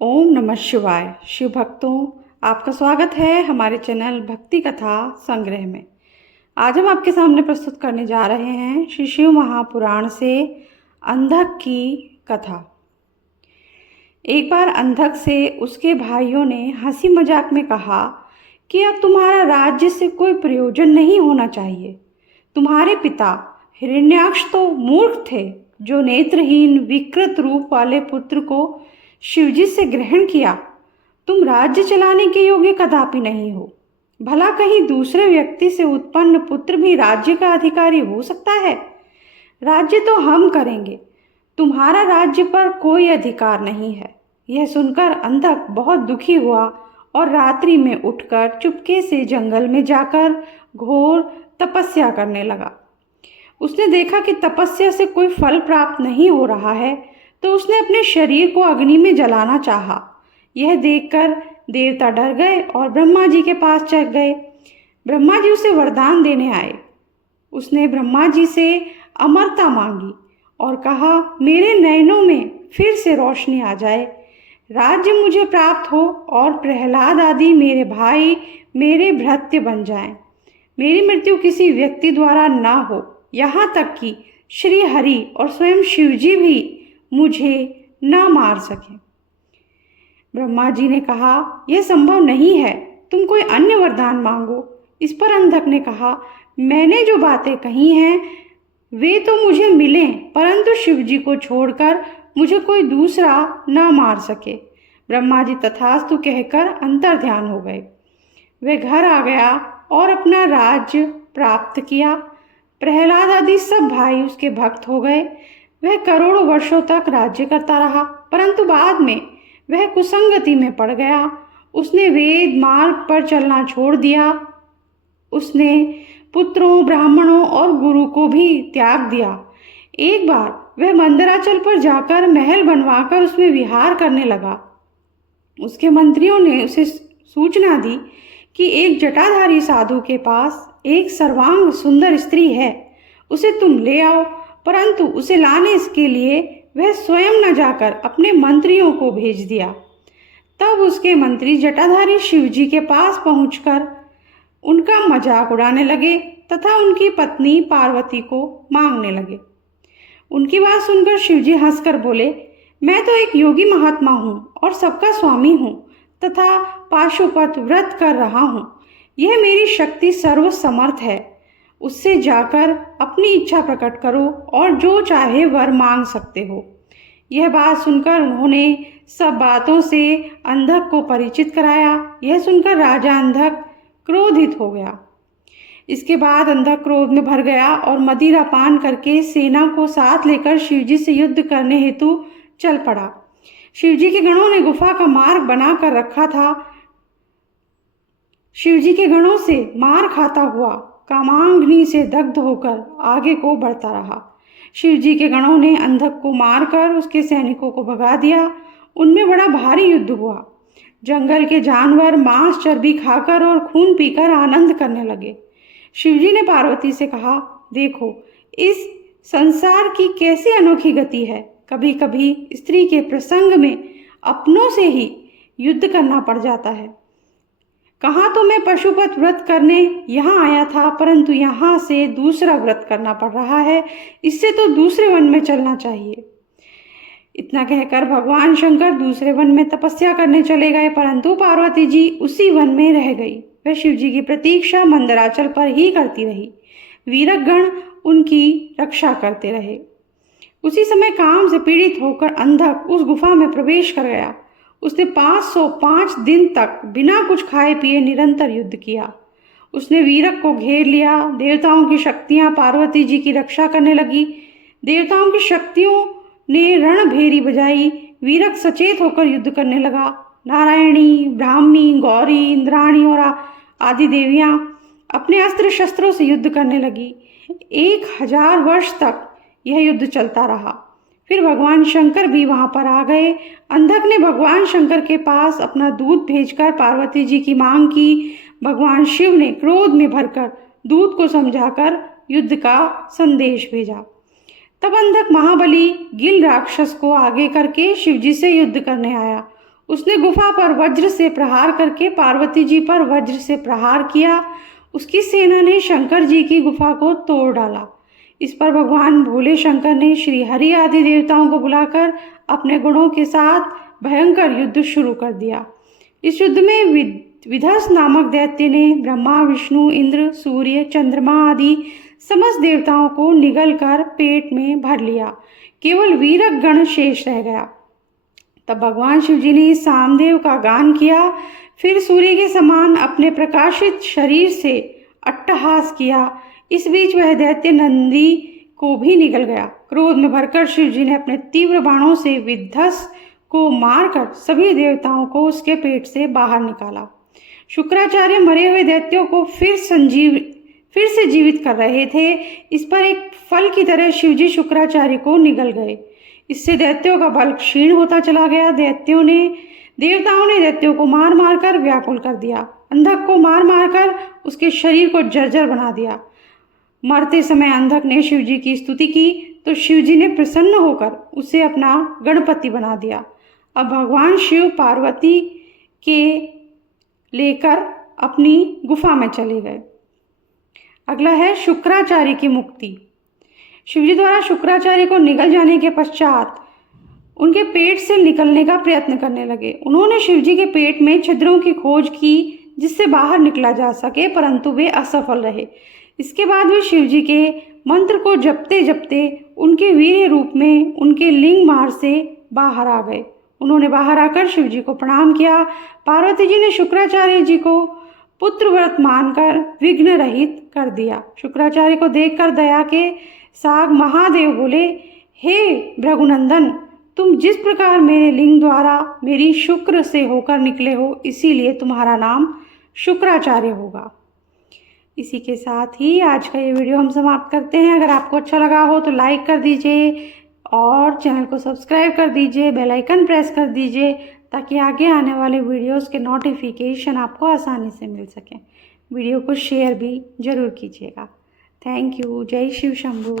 ओम नमः शिवाय। शिव भक्तों, आपका स्वागत है हमारे चैनल भक्ति कथा संग्रह में। आज हम आपके सामने प्रस्तुत करने जा रहे हैं श्री शिव महापुराण से अंधक की कथा। एक बार अंधक से उसके भाइयों ने हंसी मजाक में कहा कि अब तुम्हारा राज्य से कोई प्रयोजन नहीं होना चाहिए। तुम्हारे पिता हिरण्याक्ष तो मूर्ख थे जो नेत्रहीन विकृत रूप वाले पुत्र को शिवजी से ग्रहण किया। तुम राज्य चलाने के योग्य कदापि नहीं हो। भला कहीं दूसरे व्यक्ति से उत्पन्न पुत्र भी राज्य का अधिकारी हो सकता है? राज्य तो हम करेंगे, तुम्हारा राज्य पर कोई अधिकार नहीं है। यह सुनकर अंधक बहुत दुखी हुआ और रात्रि में उठकर चुपके से जंगल में जाकर घोर तपस्या करने लगा। उसने देखा कि तपस्या से कोई फल प्राप्त नहीं हो रहा है, तो उसने अपने शरीर को अग्नि में जलाना चाहा। यह देखकर देवता डर गए और ब्रह्मा जी के पास चल गए। ब्रह्मा जी उसे वरदान देने आए। उसने ब्रह्मा जी से अमरता मांगी और कहा, मेरे नयनों में फिर से रोशनी आ जाए, राज्य मुझे प्राप्त हो और प्रहलाद आदि मेरे भाई मेरे भृत्य बन जाएं। मेरी मृत्यु किसी व्यक्ति द्वारा ना हो, यहाँ तक कि श्री हरि और स्वयं शिवजी भी मुझे ना मार सके। ब्रह्मा जी ने कहा, यह संभव नहीं है, तुम कोई अन्य वरदान मांगो। इस पर अंधक ने कहा, मैंने जो बातें कही हैं वे तो मुझे मिलें, परंतु शिवजी को छोड़कर मुझे कोई दूसरा ना मार सके। ब्रह्मा जी तथास्तु कहकर अंतर ध्यान हो गए। वे घर आ गया और अपना राज्य प्राप्त किया। प्रहलाद आदि सब भाई उसके भक्त हो गए। वह करोड़ों वर्षों तक राज्य करता रहा, परंतु बाद में वह कुसंगति में पड़ गया। उसने वेद मार्ग पर चलना छोड़ दिया। उसने पुत्रों, ब्राह्मणों और गुरु को भी त्याग दिया। एक बार वह मंदराचल पर जाकर महल बनवाकर उसमें विहार करने लगा। उसके मंत्रियों ने उसे सूचना दी कि एक जटाधारी साधु के पास एक सर्वांग सुंदर स्त्री है, उसे तुम ले आओ। परंतु उसे लाने के लिए वह स्वयं न जाकर अपने मंत्रियों को भेज दिया। तब उसके मंत्री जटाधारी शिवजी के पास पहुंचकर उनका मजाक उड़ाने लगे तथा उनकी पत्नी पार्वती को मांगने लगे। उनकी बात सुनकर शिवजी हंसकर बोले, मैं तो एक योगी महात्मा हूँ और सबका स्वामी हूँ तथा पाशुपत व्रत कर रहा हूँ। यह मेरी शक्ति सर्वसमर्थ है। उससे जाकर अपनी इच्छा प्रकट करो और जो चाहे वर मांग सकते हो। यह बात सुनकर उन्होंने सब बातों से अंधक को परिचित कराया। यह सुनकर राजा अंधक क्रोधित हो गया। इसके बाद अंधक क्रोध में भर गया और मदिरा पान करके सेना को साथ लेकर शिवजी से युद्ध करने हेतु चल पड़ा। शिवजी के गणों ने गुफा का मार्ग बना कर रखा था। शिवजी के गणों से मार खाता हुआ कामाग्नि से दग्ध होकर आगे को बढ़ता रहा। शिवजी के गणों ने अंधक को मारकर उसके सैनिकों को भगा दिया। उनमें बड़ा भारी युद्ध हुआ। जंगल के जानवर मांस चर्बी खाकर और खून पीकर आनंद करने लगे। शिवजी ने पार्वती से कहा, देखो इस संसार की कैसी अनोखी गति है। कभी कभी स्त्री के प्रसंग में अपनों से ही युद्ध करना पड़ जाता है। कहाँ तो मैं पशुपत व्रत करने यहाँ आया था, परंतु यहाँ से दूसरा व्रत करना पड़ रहा है। इससे तो दूसरे वन में चलना चाहिए। इतना कहकर भगवान शंकर दूसरे वन में तपस्या करने चले गए, परंतु पार्वती जी उसी वन में रह गई। वह शिवजी की प्रतीक्षा मंदराचल पर ही करती रही। वीरगण उनकी रक्षा करते रहे। उसी समय काम से पीड़ित होकर अंधक उस गुफा में प्रवेश कर गया। उसने 505 दिन तक बिना कुछ खाए पिए निरंतर युद्ध किया। उसने वीरक को घेर लिया। देवताओं की शक्तियां पार्वती जी की रक्षा करने लगी। देवताओं की शक्तियों ने रणभेरी बजाई। वीरक सचेत होकर युद्ध करने लगा। नारायणी, ब्राह्मी, गौरी, इंद्राणी और आदि देवियां अपने अस्त्र शस्त्रों से युद्ध करने लगी। 1000 वर्ष तक यह युद्ध चलता रहा। फिर भगवान शंकर भी वहां पर आ गए। अंधक ने भगवान शंकर के पास अपना दूत भेजकर पार्वती जी की मांग की। भगवान शिव ने क्रोध में भरकर दूत को समझाकर युद्ध का संदेश भेजा। तब अंधक महाबली गिल राक्षस को आगे करके शिवजी से युद्ध करने आया। उसने गुफा पर वज्र से प्रहार करके पार्वती जी पर वज्र से प्रहार किया। उसकी सेना ने शंकर जी की गुफा को तोड़ डाला। इस पर भगवान भोले शंकर ने श्री हरि आदि देवताओं को बुलाकर अपने गुणों के साथ भयंकर युद्ध शुरू कर दिया। इस युद्ध में विधस नामक दैत्य ने ब्रह्मा, विष्णु, इंद्र, सूर्य, चंद्रमा आदि समस्त देवताओं को निगल कर पेट में भर लिया। केवल वीरक गण शेष रह गया। तब भगवान शिव जी ने सामदेव का गान किया। फिर सूर्य के समान अपने प्रकाशित शरीर से अट्टहास किया। इस बीच वह दैत्य नंदी को भी निगल गया। क्रोध में भरकर शिव जी ने अपने तीव्र बाणों से विध्वंस को मारकर सभी देवताओं को उसके पेट से बाहर निकाला। शुक्राचार्य मरे हुए दैत्यों को फिर से जीवित कर रहे थे। इस पर एक फल की तरह शिवजी शुक्राचार्य को निगल गए। इससे दैत्यों का बल क्षीण होता चला गया। देवताओं ने दैत्यों को मार मार कर व्याकुल कर दिया। अंधक को मार मार कर उसके शरीर को जर्जर बना दिया। मरते समय अंधक ने शिवजी की स्तुति की तो शिवजी ने प्रसन्न होकर उसे अपना गणपति बना दिया। अब भगवान शिव पार्वती के लेकर अपनी गुफा में चले गए। अगला है शुक्राचार्य की मुक्ति। शिवजी द्वारा शुक्राचार्य को निगल जाने के पश्चात उनके पेट से निकलने का प्रयत्न करने लगे। उन्होंने शिवजी के पेट में छिद्रों की खोज की जिससे बाहर निकला जा सके, परंतु वे असफल रहे। इसके बाद वे शिवजी के मंत्र को जपते जपते उनके वीर रूप में उनके लिंग मार्ग से बाहर आ गए। उन्होंने बाहर आकर शिवजी को प्रणाम किया। पार्वती जी ने शुक्राचार्य जी को पुत्र व्रत मानकर विघ्न रहित कर दिया। शुक्राचार्य को देखकर दया के साग महादेव बोले, हे भृगुनंदन, तुम जिस प्रकार मेरे लिंग द्वारा मेरी शुक्र से होकर निकले हो, इसीलिए तुम्हारा नाम शुक्राचार्य होगा। इसी के साथ ही आज का ये वीडियो हम समाप्त करते हैं। अगर आपको अच्छा लगा हो तो लाइक कर दीजिए और चैनल को सब्सक्राइब कर दीजिए, बेल आइकन प्रेस कर दीजिए ताकि आगे आने वाले वीडियोस के नोटिफिकेशन आपको आसानी से मिल सकें। वीडियो को शेयर भी ज़रूर कीजिएगा। Thank you. जय शिव शंभू।